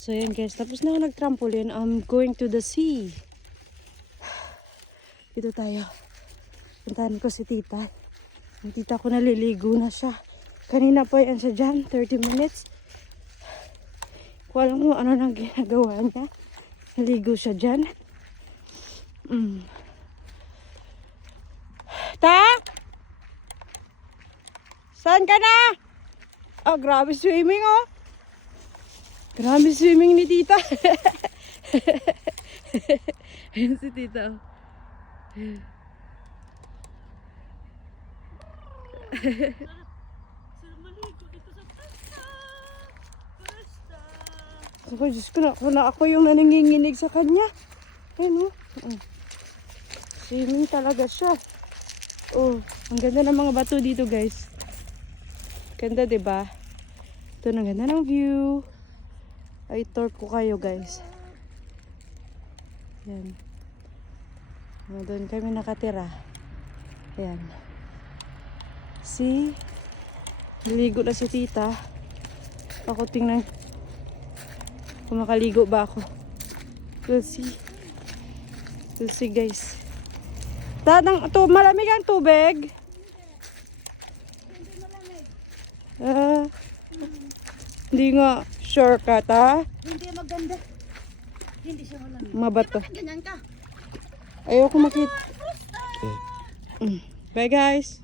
So yan guys, tapos na ako nag-trampoline. I'm going to the sea. Dito tayo. Puntahan ko si tita. Ang tita ko naliligo na siya. Kanina po yan siya dyan, 30 minutes. Kung alam mo ano nang ginagawa niya. Naligo siya dyan. Ta? Saan ka na? Oh, grabe swimming oh. Grabe swimming ni tita. Ayan si tita oh. Ako, Diyos ko na ako yung nanginginig sa kanya. Ayun oh. Swimming talaga siya. Oh, ang ganda ng mga bato dito guys. Ganda diba? Ito ang ganda ng view. Ay, tour ko kayo guys. Yan. Doon kami nakatira. Ayan. See? Naligo na si tita. Ako tingnan. Kung makaligo ba ako. We'll see. We'll see guys. Malamig ang tubig. Hindi nga sure ka ta. Hindi maganda. Hindi siya malamig. Mabato. Ganyan ka. Ayoko makita. Bye guys.